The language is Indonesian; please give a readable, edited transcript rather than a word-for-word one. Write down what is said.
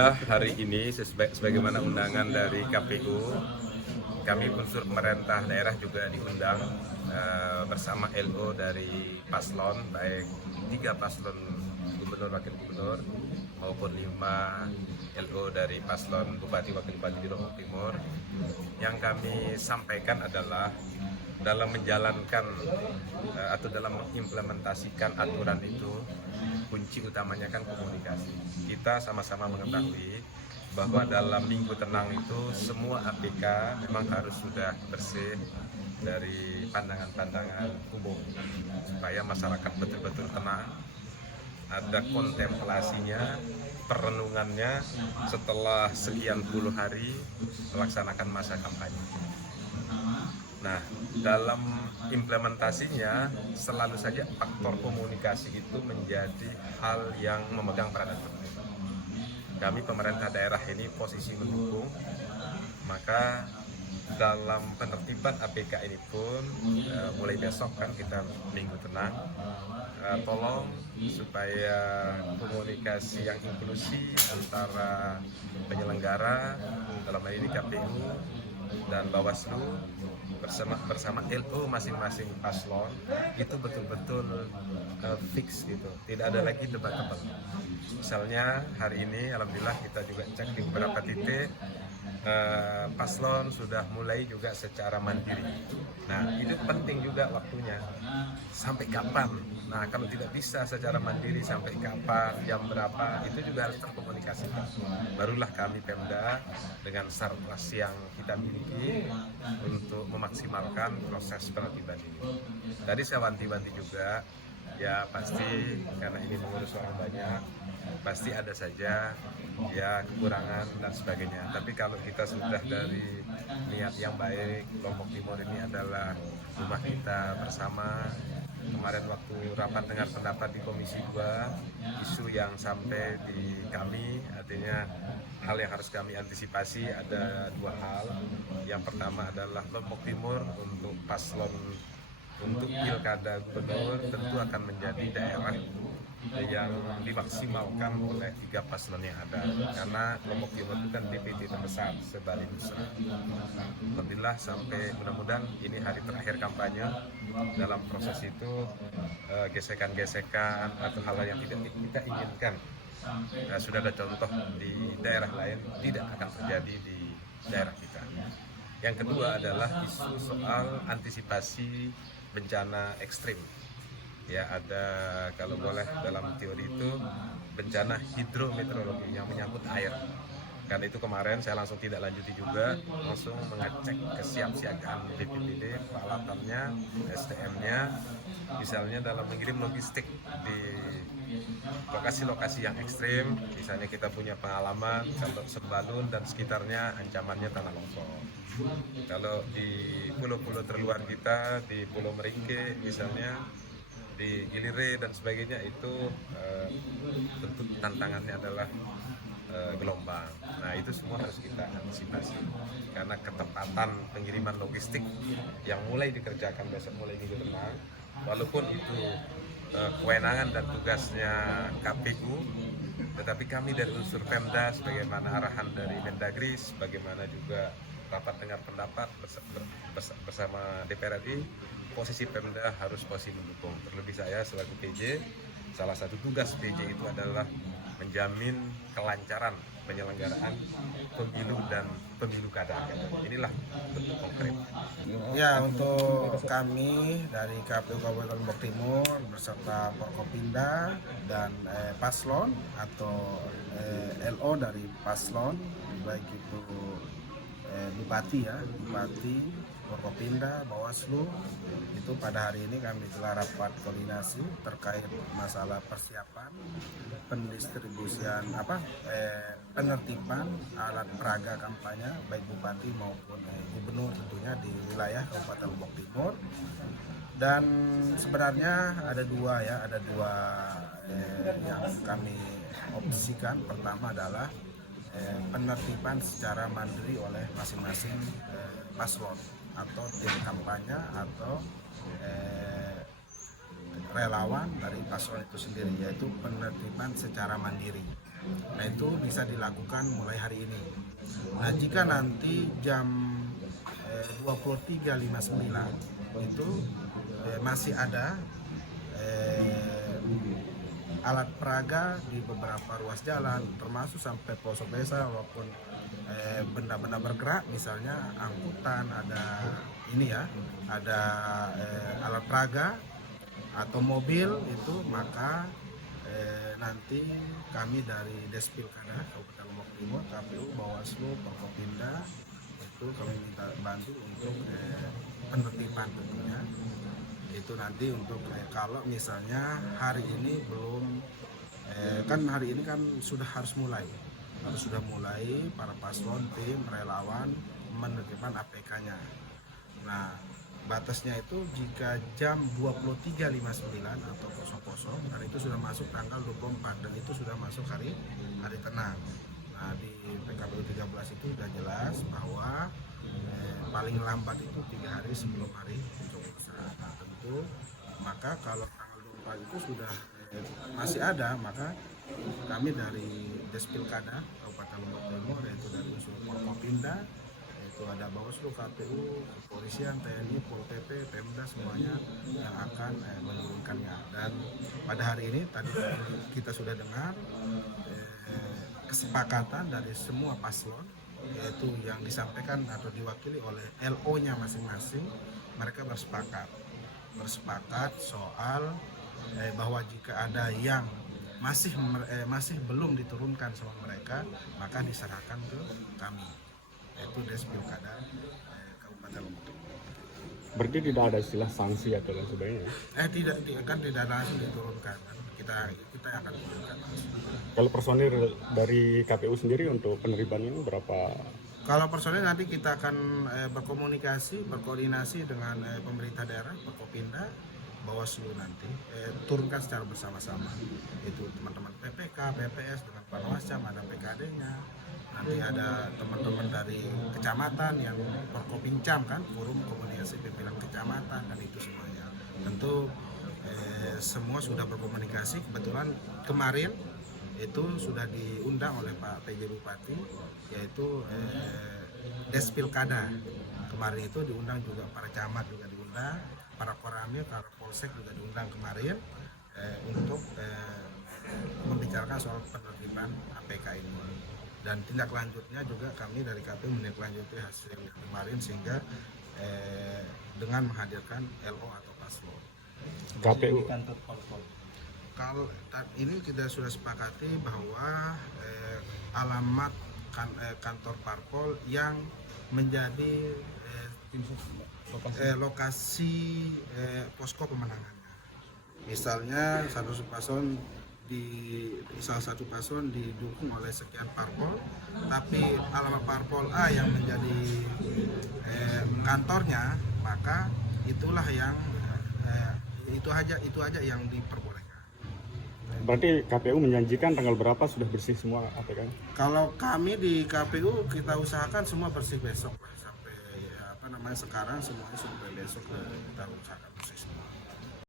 Alhamdulillah hari ini sebagaimana undangan dari KPU, kami unsur pemerintah daerah juga diundang bersama LO dari paslon, baik 3 paslon gubernur wakil gubernur maupun 5 LO dari paslon bupati wakil bupati di Lombok Timur. Yang kami sampaikan adalah dalam menjalankan atau dalam mengimplementasikan aturan itu, kunci utamanya kan komunikasi. Kita sama-sama mengetahui bahwa dalam minggu tenang itu semua APK memang harus sudah bersih dari pandangan-pandangan umum supaya masyarakat betul-betul tenang, ada kontemplasinya, perenungannya setelah sekian puluh hari melaksanakan masa kampanye. Nah, dalam implementasinya selalu saja faktor komunikasi itu menjadi hal yang memegang peranan penting. Kami pemerintah daerah ini posisi mendukung, maka dalam penertiban APK ini pun mulai besok kan kita minggu tenang, tolong supaya komunikasi yang inklusif antara penyelenggara dalam hal ini KPU dan Bawaslu bersama LO masing-masing paslon itu betul-betul fix gitu, tidak ada lagi debatable. Misalnya hari ini alhamdulillah kita juga cek di beberapa titik paslon sudah mulai juga secara mandiri. Nah, itu penting juga waktunya. Sampai kapan? Nah, kalau tidak bisa secara mandiri sampai kapan, jam berapa, itu juga harus terkomunikasikan. Barulah kami Pemda dengan sarkas yang kita miliki untuk memaksimalkan proses penertiban ini. Tadi saya wanti-wanti juga, ya pasti karena ini mengurus orang banyak, pasti ada saja ya kekurangan dan sebagainya. Tapi kalau kita sudah dari niat yang baik, Lombok Timur ini adalah rumah kita bersama. Kemarin waktu rapat dengar pendapat di Komisi 2, isu yang sampai di kami, artinya hal yang harus kami antisipasi ada 2 hal. Yang pertama adalah Lombok Timur untuk paslon untuk pilkada gubernur tentu akan menjadi daerah yang dimaksimalkan oleh 3 paslon yang ada, karena Lombok Timur itu kan DPT terbesar se-Bali Nusa. Alhamdulillah sampai mudah-mudahan ini hari terakhir kampanye, dalam proses itu gesekan-gesekan atau hal yang tidak kita inginkan sudah ada contoh di daerah lain, tidak akan terjadi di daerah kita. Yang kedua adalah isu soal antisipasi bencana ekstrim. Ya, ada kalau boleh dalam teori itu bencana hidrometeorologi yang menyangkut air. Karena itu kemarin saya langsung tidak lanjuti juga, langsung mengecek kesiapsiagaan BPBD, peralatannya, SDM-nya, misalnya dalam mengirim logistik di lokasi-lokasi yang ekstrim. Misalnya kita punya pengalaman kalau Sembalun dan sekitarnya ancamannya tanah longsor. Kalau di pulau-pulau terluar kita, di Pulau Meringke misalnya, di Gilire dan sebagainya, itu tentu tantangannya adalah gelombang. Nah, itu semua harus kita antisipasi karena ketepatan pengiriman logistik yang mulai dikerjakan besok mulai minggu tenang, walaupun itu kewenangan dan tugasnya KPU, tetapi kami dari unsur Pemda sebagaimana arahan dari Mendagri, sebagaimana juga rapat dengar pendapat bersama DPR RI, posisi Pemda harus posisi mendukung. Terlebih saya selaku PJ, salah satu tugas PJ itu adalah menjamin kelancaran penyelenggaraan pemilu dan pemilu kada. Inilah bentuk konkret. Ya, untuk kami dari KPU Kabupaten Lombok Timur beserta Forkopimda dan paslon atau LO dari paslon, baik itu Bupati, Forkopimda, Bawaslu, itu pada hari ini kami telah rapat koordinasi terkait masalah persiapan pendistribusian penertiban alat peraga kampanye baik bupati maupun gubernur tentunya di wilayah Kabupaten Lombok Timur. Dan sebenarnya ada dua yang kami opsikan. Pertama adalah penertiban secara mandiri oleh masing-masing paslon atau tim kampanye atau relawan dari paslon itu sendiri, yaitu penertiban secara mandiri. Nah itu bisa dilakukan mulai hari ini. Nah jika nanti jam 23.59 itu masih ada alat peraga di beberapa ruas jalan, termasuk sampai pelosok desa, walaupun benda-benda bergerak, misalnya angkutan, ada ini ya, ada alat peraga atau mobil itu, maka nanti kami dari Despilkada Kabupaten Lombok Timur, KPU, Bawaslu, Forkopimda itu kami minta bantu untuk penertiban tentunya. Itu nanti untuk kalau misalnya hari ini belum kan hari ini kan harus mulai para paslon, tim, relawan menertibkan APK-nya. Nah batasnya itu jika jam 23.59 atau 00 hari itu sudah masuk tanggal 24 dan itu sudah masuk hari tenang. Nah di PKPU 13 itu sudah jelas bahwa paling lambat itu 3 hari sebelum hari pencoblosan. Nah tentu maka kalau tanggal 24 itu sudah masih ada, maka kami dari Despilkada Kabupaten Lombok Timur, yaitu dari unsur Forkopimda, yaitu ada Bawaslu, KPU, Kepolisian, TNI, Pol PP, Pemda, semuanya yang akan menurunkannya. Dan pada hari ini tadi kita sudah dengar kesepakatan dari semua paslon, yaitu yang disampaikan atau diwakili oleh LO-nya masing-masing. Mereka bersepakat soal bahwa jika ada yang masih belum diturunkan sama mereka, maka diserahkan ke kami, yaitu Despilkada Kabupaten Lombok Timur. Berarti tidak ada istilah sanksi atau lain sebagainya? Tidak langsung diturunkan, kita akan turunkan langsung. Kalau personil dari KPU sendiri untuk penerimaan ini berapa? Kalau personil nanti kita akan berkoordinasi dengan pemerintah daerah, Forkopimda, Bawaslu nanti turunkan secara bersama-sama. Itu teman-teman PPK, BPS dengan Panwascam, ada PKD-nya. Nanti ada teman-teman dari kecamatan yang Forkopincam kan, forum komunikasi pimpinan kecamatan, dan itu semuanya. Tentu semua sudah berkomunikasi. Kebetulan kemarin itu sudah diundang oleh Pak PJ Bupati, yaitu Despilkada. Kemarin itu diundang juga para camat, juga diundang, para koramil, para polsek juga diundang kemarin untuk membicarakan soal penertiban APK ini. Dan tindak lanjutnya juga kami dari KPU menindaklanjuti hasil kemarin, sehingga dengan menghadirkan LO atau paslon. KPU Kalau ini kita sudah sepakati bahwa alamat kantor parpol yang menjadi lokasi posko pemenangannya. Misalnya salah satu paslon didukung oleh sekian parpol, tapi alamat parpol A yang menjadi kantornya, maka itulah yang itu aja yang diperbolehkan. Berarti KPU menjanjikan tanggal berapa sudah bersih semua APK? Kalau kami di KPU kita usahakan semua bersih besok lah, sampai sekarang semuanya sampai besok kita usahakan bersih semua.